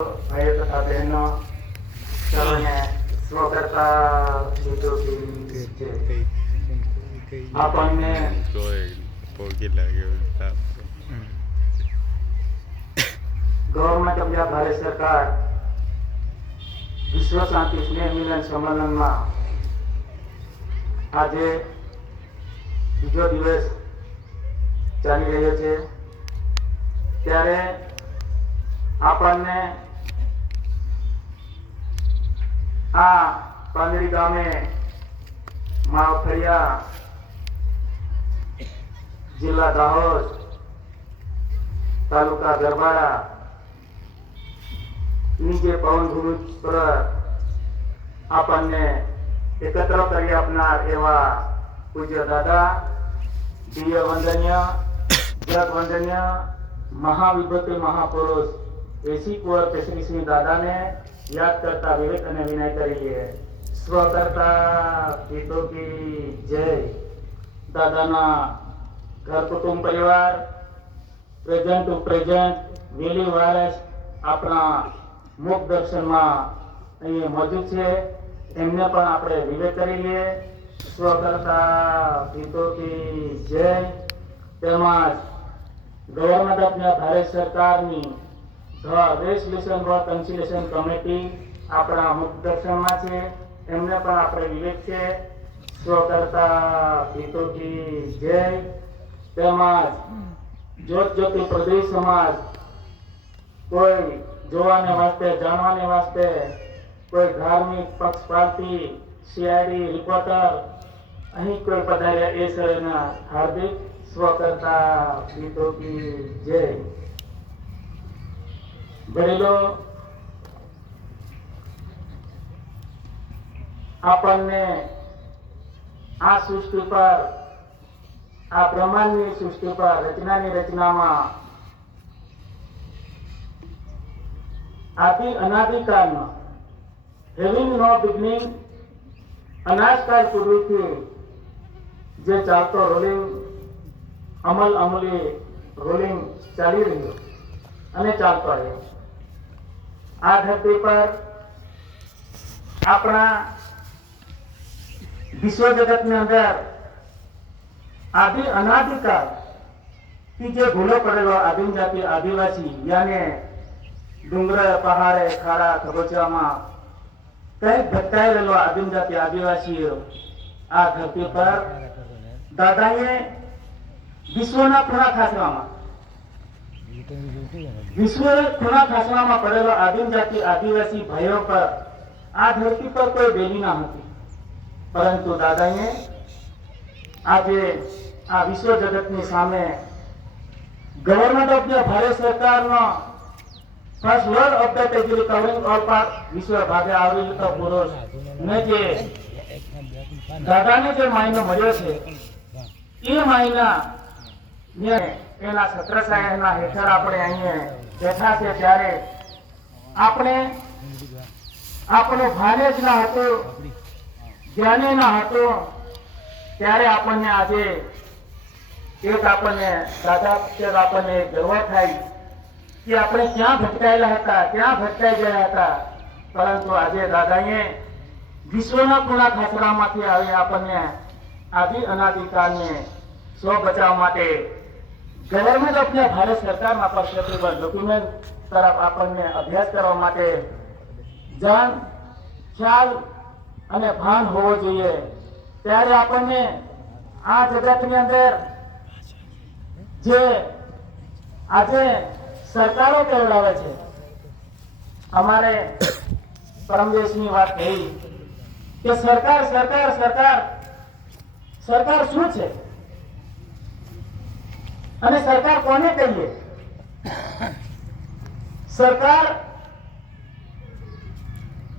भाइयों तथा बहनों सबने સ્વકર્તા હેતુથી છે આપણને ગવર્મેન્ટ ઓફ ભારત સરકાર વિશ્વ શાંતિ સ્નેહ મિલન સંમેલનમાં આજે બીજો દિવસ ચાલી રહ્યો છે ત્યારે આપણને આ પાંદડી ગામે માવફળિયા જિલ્લા દાહોદ તાલુકા ગરબાડા નીચે પવનભૂમિ પર આપણને એકત્ર કરી આપનાર એવા પૂજ્ય દાદા દિવ્ય વંદનીય જગ વંદનીય महाविभूति महापुरुष एसी कुंवर केसरी सिंह दादा ने याद करता विवेक અને વિનય કરીએ સ્વકર્તા હિતો की जय। દાદાના ઘર કુટુંબ પરિવાર પ્રેઝન્ટ ટુ પ્રેઝન્ટ વેલી વારસ આપણા મુખ દર્શનમાં અહીં મોજૂદ છે એમને પણ આપણે વિવેક કરી લઈએ સ્વકર્તા હિતો की जय। તેમજ ગવર્મેન્ટ ઓફ ભારત સરકારની રેસોલ્યુશન ફોર કન્સિલેશન કમિટી આપણા મુખદર્શનમાં છે એમને પણ આપણે વિવેક છે સ્વકર્તા હિતો की जय। તેમજ જ્યોત જ્યોતિ પ્રદેશ સમાજ કોઈ જોવાને વાસ્તે જાણવાને વાસ્તે કોઈ ધાર્મિક પક્ષપાતી સીઆઈડી રિપોર્ટર અહીં કોઈ પધાર્યા એ સર્વેના હાર્દિક સ્વકર્તા હિતો की जय। વડીલો આપણને આ સૃષ્ટિ પર આ બ્રહ્માંડની સૃષ્ટિ પર રચનાની રચનામાં આદિ અનાદિકાળનો હેવિંગ નો બિગનિંગ અનાજકાળ પૂર્વથી જે ચાલતો રોલિંગ અમલ અમલી રોલિંગ ચાલી રહ્યો અને ચાલતો રહ્યો આ ધરતી પર આપણા વિશ્વ જગતની અંદર આદિ અનાદિકાળ થી જે ભૂલો પડેલો આદિમ જાતિ આદિવાસી યાને ડુંગર પહાડે ખાડા ખબોચિયામાં કઈ ભટકાઈ રહેલો આદિમ જાતિ આદિવાસીઓ આ ધરતી પર દાદાએ વિશ્વના ખૂણા ખાસરામાં પડેલો આદિમ જાતિ આદિવાસી ભાઈઓ પર આ ધરતી પર કોઈ બેલી ના હતી પરંતુ દાદાએ આજે આ વિશ્વ જગતની સામે ગવર્મેન્ટ ઓફ ભારત સરકારનો first word of the category covering all part વિશ્વ ભાગે આવી જતો પુરુષ ને જે દાદાને જે માયનો મળ્યો છે એ માયના એના છત્રછાયાના હેઠળ આપણે અહીંયા બેઠા છે ત્યારે આપણે આપણો ભાને જ ના હતો જ્ઞાને ના હતો ત્યારે આપણને આજે એક આપણને દાદા આપણને ગર્વ થાય કે આપણે ક્યાં ભટકાયેલા હતા ક્યાં ભટકાઈ ગયા હતા પરંતુ આજે દાદાએ વિશ્વના ખૂણા ખાસરામાંથી આવી આપણને આદિ અનાદિકાળને સ્વ બચાવ માટે ગવર્મેન્ટ ઓફ ભારત સરકારના પરસ્પેક્ટિવ ડોક્યુમેન્ટ તરફ આપણને અભ્યાસ કરવા માટે જાણ ખ્યાલ અને ભાન હોવો જોઈએ ત્યારે આપણને આ જગતની અંદર જે આજે સરકારો કેવડાવે છે અમારે પરમ દેશની વાત કહી કે સરકાર સરકાર સરકાર સરકાર શું છે અને સરકાર કોને કહીએ સરકાર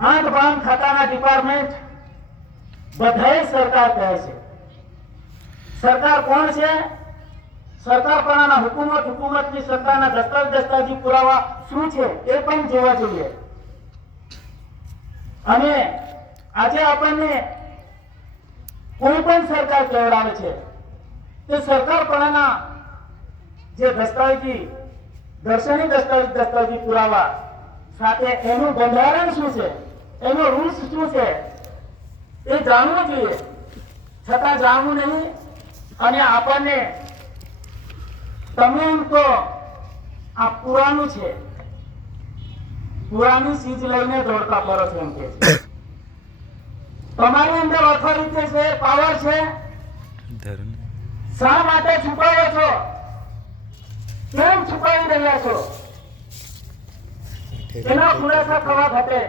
આંખ બાંધ ખાતાના ડિપાર્ટમેન્ટ બધાએ સરકાર કહે છે સરકાર કોણ છે સરકાર પણ હુકુમતની સત્તાના દસ્તાવેજી પુરાવા શું છે એ પણ જોવા જોઈએ અને આજે આપણને કોઈ પણ સરકાર કેવડાવે છે તે સરકાર પણ જે દસ્તાવેજી દર્શની દસ્તાવેજી પુરાવા સાથે એનું બંધારણ શું છે, એનો રૂલ્સ શું છે એ જાણવું જોઈએ. છતાં જાણવું નહીં અને આપણને તમે એમ તો આ પુરાણું છે, પુરાણી ચીજ લઈને દોડતા ફરો છો એમ કે છે. તમારી અંદર ઓથોરિટી છે, પાવર છે, શા માટે છુપાવો છો? કેમ છુપાવી રહ્યા છો? એનો ખુલાસા થવા ઘટે.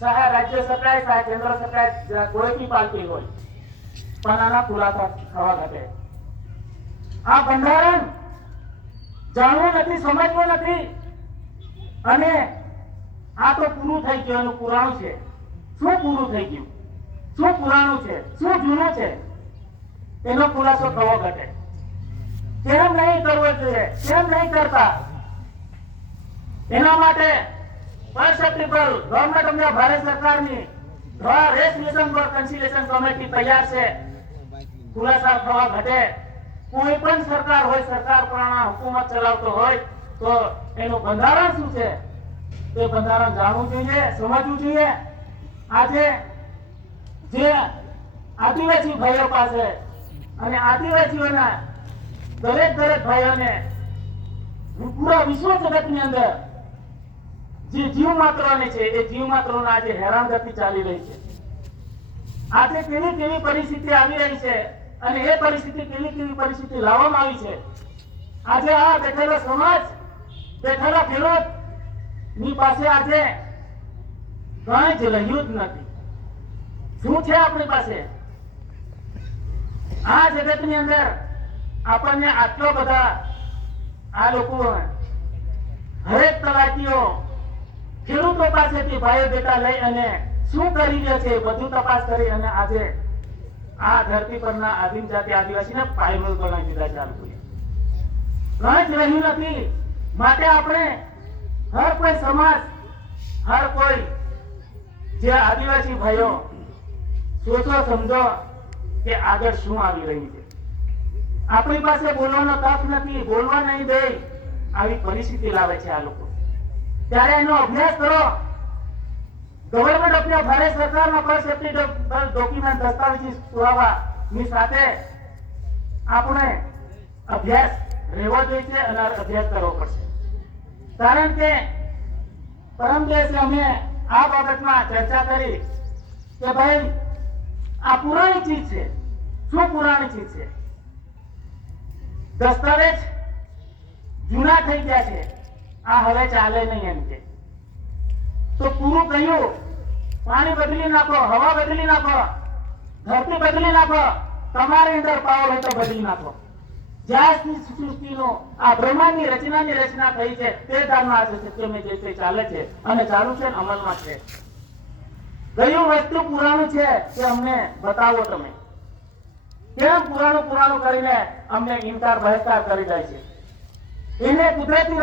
ચાહે રાજ્ય સરકાર, ચાહે કેન્દ્ર સરકાર, કોઈ બી પાર્ટી હોય, પણ આના ખુલાસા થવા ઘટે. આ બંધારણ જાણવું નથી, સમજવું નથી, અને આ તો પૂરું થઈ ગયું, એનું પુરાણું છે. શું પૂરું થઈ ગયું, શું પુરાણું છે, શું જૂનું છે, એનો ખુલાસો થવો ઘટે. કેમ નહીં કરવો જોઈએ, કેમ નહીં કરતા? એના માટે first April government of Bharat સરકારની રેસોલ્યુશન ફોર કન્સિલિએશન કમિટી તૈયાર છે. ખુલાસા થવા ઘટે. કોઈ પણ સરકાર હોય, સરકાર પણ હુકુમત ચલાવતો હોય, તો એનું બંધારણ શું છે તે બંધારણ જાણવું જોઈએ, સમજવું જોઈએ. આજે જે આદિવાસી ભાઈઓ પાસે અને આદિવાસીઓના દરેક ભાઈઓને પૂરા વિશ્વ જગતની અંદર જે જીવ માત્રોને છે, એ જીવ માત્રોના આજે હેરાનગતિ ચાલી રહી છે. આજે કેવી પરિસ્થિતિ આવી રહી છે, અને એ પરિસ્થિતિ કેવી પરિસ્થિતિ લાવવામાં આવી છે. આજે આ બેઠેલો સમાજ, બેઠેલા ખેડૂત ની પાસે આજે કઈ જ રહ્યું જ નથી. શું છે આપણી પાસે? આ જગતની અંદર આપણને આટલો બધા આ લોકો હરેક તલાટીઓ ખેડૂતો પાસેથી ભાઈઓ બેટા લઈ અને શું કરી રહ્યા છે બધું તપાસ કરી અને આજે આ ધરતી પરના આદિમ જાતિ આદિવાસીને પાયરોલ બનાવી દીધા છે. કઈ જ રહ્યું નથી. માટે આપણે હર કોઈ સમાજ, હર કોઈ જે આદિવાસી ભાઈઓ સોચો સમજો કે આગળ શું આવી રહ્યું છે. આપણી પાસે બોલવાનો તક નથી, બોલવા નહીં દે, આવી પરિસ્થિતિ લાવે છે આ લોકો. ત્યારે એનો અભ્યાસ કરો. ગવર્મેન્ટ ઓફ ભારત સરકારના પર સેફ્ટી ડોક્યુમેન્ટ, દસ્તાવેજી પુરાવાની સાથે આપણે અભ્યાસ રહેવો જોઈએ અને અભ્યાસ કરવો પડશે. કારણ કે પરમ દિવસે અમે આ બાબતમાં ચર્ચા કરી કે ભાઈ આ પુરાણી ચીજ છે. શું પુરાણી ચીજ છે? દસ્તાવેજ જૂના થઈ ગયા છે, આ હવે ચાલે નહીં એમ કે. તો પૂરું કહ્યું, પાણી બદલી નાખો, હવા બદલી નાખો, ધરતી બદલી નાખો, તમારી અંદર પાવર હોય તો બદલી નાખો. જ્યાં સૃષ્ટિનો આ બ્રહ્માંડની રચના થઈ છે તે ધારણા આજે સત્યમે જે ચાલે છે અને ચાલુ છે, અમલમાં છે. કયું વસ્તુ પુરાણું છે તે અમને બતાવો. તમે કેમ પુરાણું કરીને અમને ઇનકાર બહિષ્કાર કરી જાય છે? એને કુદરતી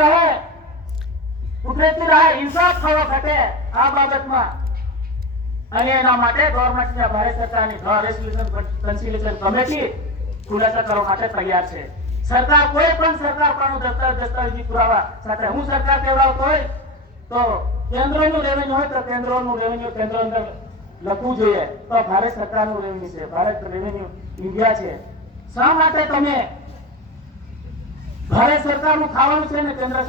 રહે ઇન્સાફ થવો ઘટે આ બાબતમાં. અને એના માટે ગવર્મેન્ટ ભારત સરકારની રેસોલ્યુશન કન્સિલિએશન કમિટી ખુલાસા કરવા માટે તૈયાર છે. સરકાર કોઈ પણ સરકાર પણ દસ્તાવેજી પુરાવા સાથે હું સરકાર કેવડાવતો હોય તો કેન્દ્રનું રેવન્યુ હોય તો કેન્દ્રનું રેવન્યુ કેન્દ્ર અંદર લખવું જોઈએ. તો ભારત સરકારનું રેવન્યુ છે, ભારત રેવન્યુ ઇન્ડિયા છે. શા માટે તમે ભારત સરકારનું ખાવાનું છે ને કેન્દ્ર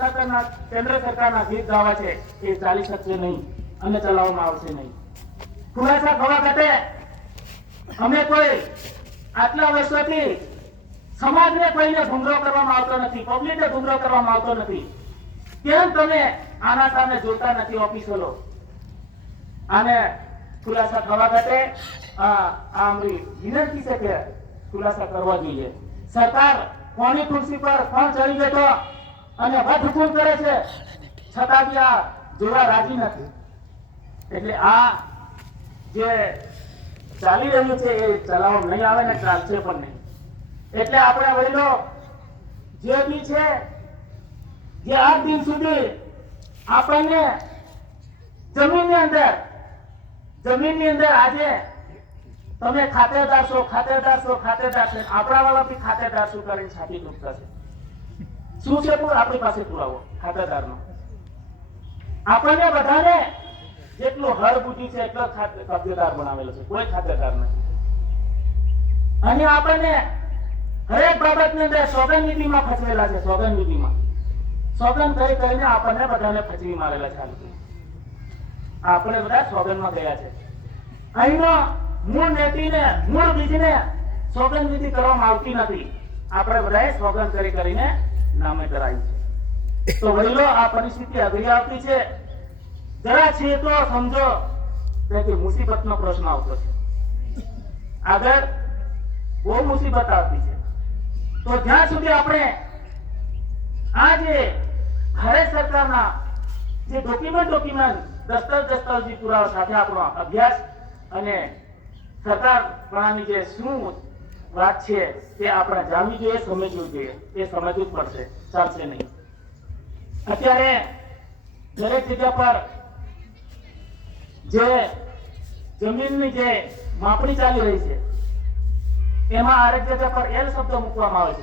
સરકારના ગીત ગાવા છે એ ચાલી શકશે નહીં અને ચલાવવામાં આવશે નહીં. ખુલાસા થવા ઘટે. અમે કોઈ આટલા વર્ષોથી સમાજને કોઈને ગુમરાહ કરવામાં આવતો નથી, પબ્લિકને ગુમરાહ કરવામાં આવતો નથી. કેમ તમે આના સામે જોતા નથી ઓફિસરો? આને ખુલાસા થવા ઘટે. અમારી વિનંતી છે કે ખુલાસા કરવા જોઈએ. સરકાર કોની ખુરશી પર કોણ ચડી બેઠો અને વટહુકમ કરે છે, છતાં બી આ જોવા રાજી નથી. એટલે આ જે ચાલી રહ્યું છે એ ચલાવવા નહીં આવે ને ચાલશે પણ નહીં. એટલે આપણે વડીલો જે બી છે, જે આજ દિન સુધી આપણને જમીનની અંદર આજે તમે ખાતેદાર છો, આપણા વાળા બી ખાતેદાર શું કરીને છાતી દુખતા છે. શું છે આપણી પાસે પુરાવો ખાતેદારનો? આપણને બધાને જેટલું હળ બુદ્ધિ છે એટલો કબજેદાર બનાવેલો છે, કોઈ ખાતેદાર નથી. અને આપણને હરેક બાબતની અંદર સોગંદ નીતિમાં ફસવેલા છે. સોગંદ નીતિમાં સોગંદ કરીને આપણને બધાને ફસવી મારેલા છે. આપણે બધા સોગંદમાં ગયા છે. અહીંનો મૂળ નીતિને મૂળ બીજને સોગંદ નીતિ કરવામાં આવતી નથી. આપણે બધાએ સોગંદ કરીને નામે કરાવી છે. તો વડીલો, આ પરિસ્થિતિ અઘરી આવતી છે. જરા છે તો સમજો કે મુસીબતનો પ્રશ્ન આવતો છે. આગળ બહુ મુસીબત આવતી છે. તો જ્યાં સુધી આપણે આ જે ભારત સરકારના જે ડોક્યુમેન્ટ દસ્તાવેજી પુરાવા સાથે આપણો અભ્યાસ અને સરકાર પ્રણાલી જે શું વાત છે તે આપણે જાણવી જોઈએ, સમજવું જોઈએ. એ સમજવું જ પડશે, ચાલશે નહીં. અત્યારે દરેક જગ્યા પર જે જમીનની જે માપણી ચાલી રહી છે એમાં આરેક જગ્યા પર એલ શબ્દ મૂકવામાં આવે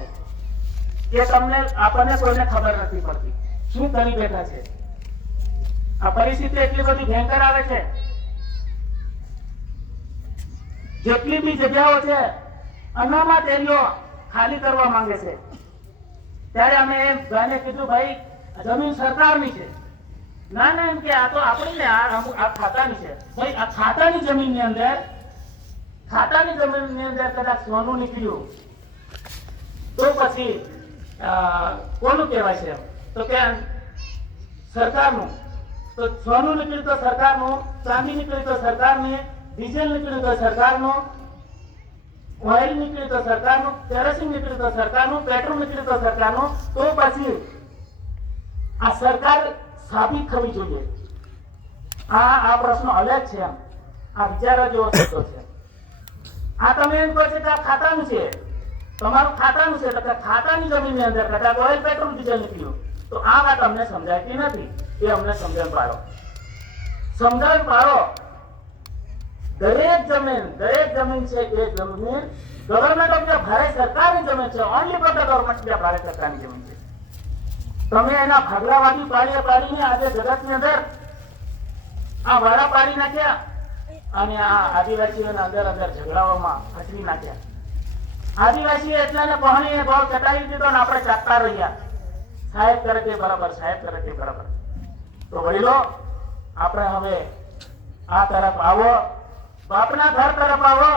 છે કે આપણને કોઈને ખબર નથી પડતી શું કરી બેઠા છે. આ પરિસ્થિતિ એટલી બધી ભયંકર આવે છે. જેટલી બી જગ્યાઓ છે અનામત એરિયો ખાલી કરવા માંગે છે. ત્યારે અમે એમ ભાઈને કીધું, ભાઈ જમીન સરકારની છે. ના ના, એમ કે આ તો આપણી ને, આ ખાતાની છે. ભાઈ આ ખાતાની જમીનની અંદર કદાચ સોનું નીકળ્યું તો પછી કોનું કહેવાય છે? તો કે સરકારનું. તો સોનું નીકળ્યું તો સરકારનું, ચાંદી નીકળી તો સરકારની, ડીઝલ નીકળ્યું તો સરકારનું, ઓઇલ નીકળ્યું તો સરકારનું, કેરોસીન નીકળ્યું તો સરકારનું, પેટ્રોલ નીકળ્યું તો સરકારનું. તો પછી આ સરકાર સાબિત થવી જોઈએ. આ પ્રશ્ન અલગ છે. એમ આ વિચારવા જેવો શબ્દો છે. આ તમે એમ કહો છો કે આ ખાતાનું છે, તમારું ખાતાનું છે, તો ખાતાની જમીનની અંદર કદાચ ઓઇલ, પેટ્રોલ, ડીઝલ નીકળ્યું તો આ વાત અમને સમજાતી નથી. એ અમને સમજણ પાડો. દરેક જમીન છે એ જમીન ગવર્મેન્ટ ઓફ ધ ભારત સરકારની જમીન છે. Only for the government of the Bharat સરકારની જમીન છે. તમે એના ભાગલાવાદી પાડીને આજે જગતની અંદર આ વાળા પાડી નાખ્યા અને આ આદિવાસીઓના અંદર ઝઘડાઓમાં ફસવી નાખ્યા. આદિવાસીઓ એટલાને પહોંચીને ભાવ ચટાવી દીધો ને આપણે ચાટતા રહ્યા. સાહેબ કરે તે બરાબર, સાહેબ કરે તે બરાબર. તો વડીલો, આપણે હવે આ તરફ આવો, બાપના ઘર તરફ આવો.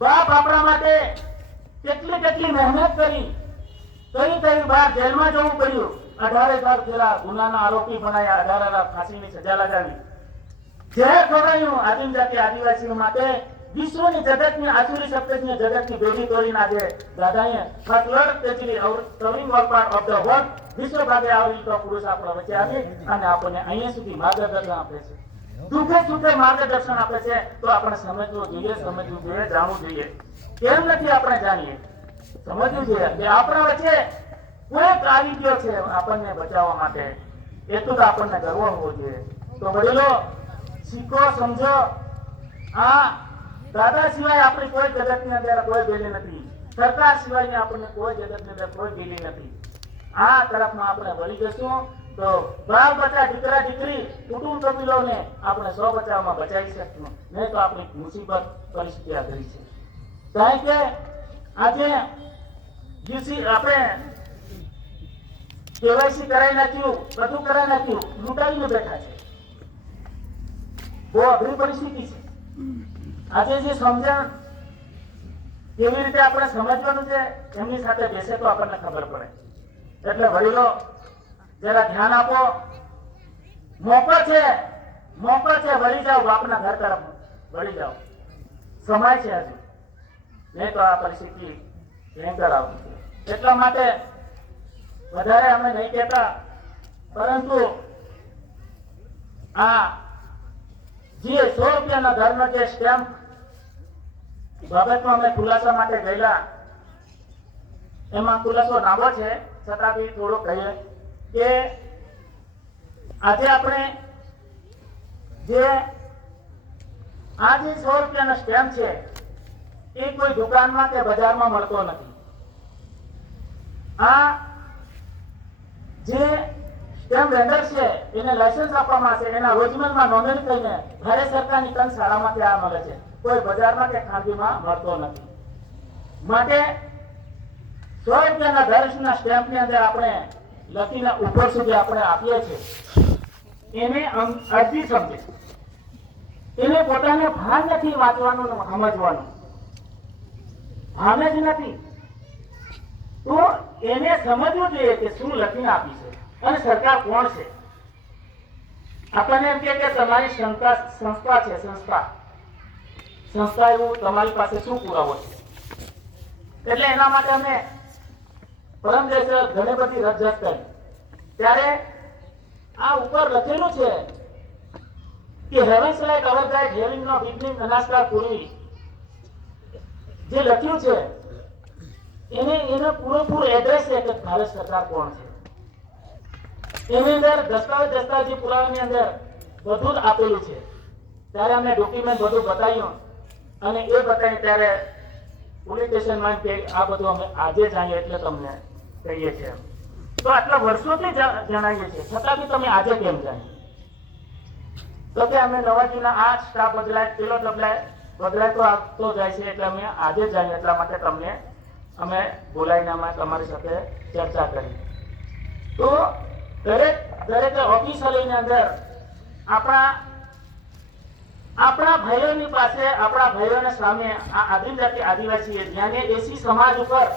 બાપ આપણા માટે કેટલી મહેનત કરી બહાર જેલમાં જવું પડ્યું. 18 સાલ પેલા ગુનાના આરોપી બનાયા, 18 ફાંસીની સજા લગાવી. ઝેર ખવડાવ્યું આદિમ જાતિ આદિવાસીઓ માટે. વિશ્વની જગતની આસુરી શક્તિની જગતની બેડી તોડીને આજે દાદાએ ફર્સ્ટ વર્લ્ડ તેજી serving worker of the world વિશ્વ ભાગે આવેલી તો પુરુષ આપણા વચ્ચે આવી અને આપણને અહીંયા સુધી માર્ગદર્શન આપે છે. દુઃખે સુખે માર્ગદર્શન આપે છે. તો આપણે સમજવું જોઈએ, જાણવું જોઈએ. કેમ નથી આપણે જાણીએ? સમજવું જોઈએ કે આપણા વચ્ચે કોઈક આવી ગયો છે આપણને બચાવવા માટે. એટલું તો આપણને ગર્વ હોવો જોઈએ. તો વડીલો, શીખો, સમજો. આ દાદા સિવાય આપણી કોઈ જગતની અંદર કોઈ ગેલી નથી. સરકાર સિવાય આપણને કોઈ જગતની અંદર કોઈ ગેલી નથી. આ તરફમાં આપણે વળી જશું તો બાળ બચ્ચા, દીકરા દીકરી, કુટુંબ કબીલોને આપણે સ્વ બચાવમાં બચાવી શકશું. નહીં તો આપણી મુસીબત પરિસ્થિતિ આદરી છે. કારણ કે આજે આપણે કેવાયસી કરાવી નાખ્યું, બધું કરાવી નાખ્યું, લૂંટાવીને બેઠા છે. બહુ અઘરી પરિસ્થિતિ છે. આજે જે સમજણ કેવી રીતે આપણે સમજવાનું છે એમની સાથે બેસે તો આપણને ખબર પડે. એટલે વડીલો, જરા ધ્યાન આપો. મોકો છે, વળી જાઓ, બાપના ઘર તરફ વળી જાઓ. સમય છે હજુ, નહીં તો આ પરિસ્થિતિ ભયંકર આવતી છે. એટલા માટે વધારે અમે નહીં કહેતા, પરંતુ આ જે 100 રૂપિયાના ઘરનો જે સ્ટેમ્પ બાબતમાં અમે ખુલાસા માટે ગયેલા, એમાં ખુલાસો લાંબો છે, છતાં બી થોડો કહીએ કે આજે આપણે જે 100 રૂપિયાનો સ્ટેમ્પ છે એ કોઈ દુકાનમાં કે બજારમાં મળતો નથી. આ જે તેમ વેન્ડર છે એને લાયસન્સ આપવામાં આવશે, એના રોજમેલમાં નોંધણી થઈને ભારત સરકારની ત્રણ શાળામાંથી આ મળે છે, કોઈ બજારમાં કે ખાનગીમાં મળતો નથી. માટે 100 રૂપિયાના દર્શનના સ્ટેમ્પની અંદર આપણે લખીને ઉપર સુધી આપણે આપીએ છીએ. એને અરજી સમજે, એને પોતાને ભાન નથી વાંચવાનું સમજવાનું, ભાન જ નથી, તો એને સમજવું જોઈએ કે શું લખીને આપી છે અને સરકાર કોણ છે. આપણને એમ કે તમારી સંસ્થા છે, સંસ્થા એવું તમારી પાસે શું પુરાવો છે? એટલે એના માટે અમે પરમ દિવસે ઘણી બધી રજૂઆત કરી, ત્યારે આ ઉપર લખેલું છે કે હેવન્સ લાઇટ અવર ગાઈડ હેવિંગ નો બિગનિંગ નમસ્કાર પૂર્વી, જે લખ્યું છે એને પૂરેપૂરું એડ્રેસ છે કે ભારત સરકાર કોણ છે. એની અંદર દસ્તાવેજી પુરાવાની અંદર બધું જ આપેલું છે. ત્યારે અમે ડોક્યુમેન્ટ બધું બતાવ્યું અને એ બતાવી ત્યારે પોલીસ સ્ટેશનમાં કે આ બધું અમે આજે જાણીએ એટલે તમને કહીએ છીએ. તો આટલા વર્ષોથી જણાવીએ છીએ છતાં બી તમે આજે કેમ જાણ્યું? તો કે અમે નવાજીના આ સ્ટાફ બદલાય, પેલો બદલાય તો આવતો જાય છે એટલે અમે આજે જાણીએ, એટલા માટે તમને અમે બોલાવીને અમે તમારી સાથે ચર્ચા કરી. તો દરેક ઓફિસરોની અંદર આપણા ભાઈઓની પાસે, આપણા ભાઈઓને સામે આ આદિજાતિ આદિવાસી જ્ઞાને એસી સમાજ ઉપર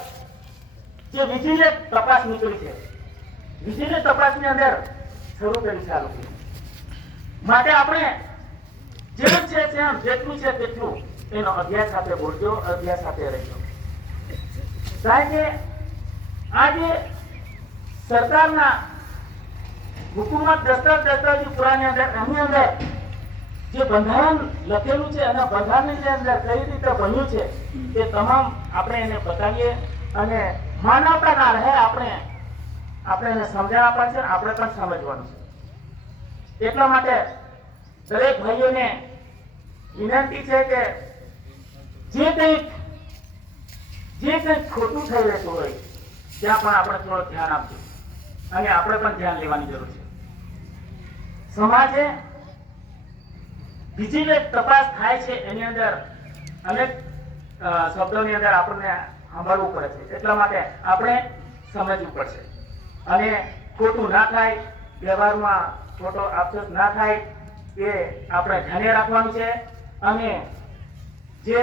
જે વિજિલન્સ તપાસ નીકળી છે, વિજિલન્સ તપાસની અંદર શરૂ કરી છે આ લોકો. માટે આપણે જેમ છે તેમ જેટલું છે તેટલું એનો અભ્યાસ સાથે બોલજો, અભ્યાસ સાથે રહેજો. કારણ કે આજે સરકારના હુકુમત દસ્તાવેજી પુરાની અંદર એની અંદર જે બંધારણ લખેલું છે અને બંધારણની અંદર કઈ રીતે બન્યું છે તે તમામ આપણે એને બતાવીએ અને માનવતા ના રહે, આપણે એને સમજણ આપવા છે, આપણે પણ સમજવાનું છે. એટલા માટે દરેક ભાઈઓને વિનંતી છે કે જે કંઈક ખોટું થઈ રહેતું હોય ત્યાં પણ આપણે થોડું ધ્યાન આપવું અને આપણે પણ ધ્યાન લેવાની જરૂર છે. સમાજે બીજી જે તપાસ થાય છે એની અંદર અનેક શબ્દોની અંદર આપણને સાંભળવું પડે છે, એટલા માટે આપણે સમજવું પડશે અને ખોટું ના થાય, વ્યવહારમાં ખોટો અફસોસ ના થાય એ આપણે ધ્યાને રાખવાનું છે. અને જે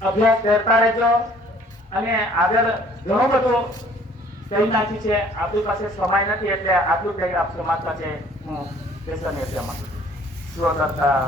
અભ્યાસ કરતા રહેજો અને આગળ ઘણું બધું કહી નાખ્યું છે. આપણી પાસે સમય નથી એટલે આટલું કહી આપ સમાજ પાસે હું બેસવાની અત્યારમાં શું કરતા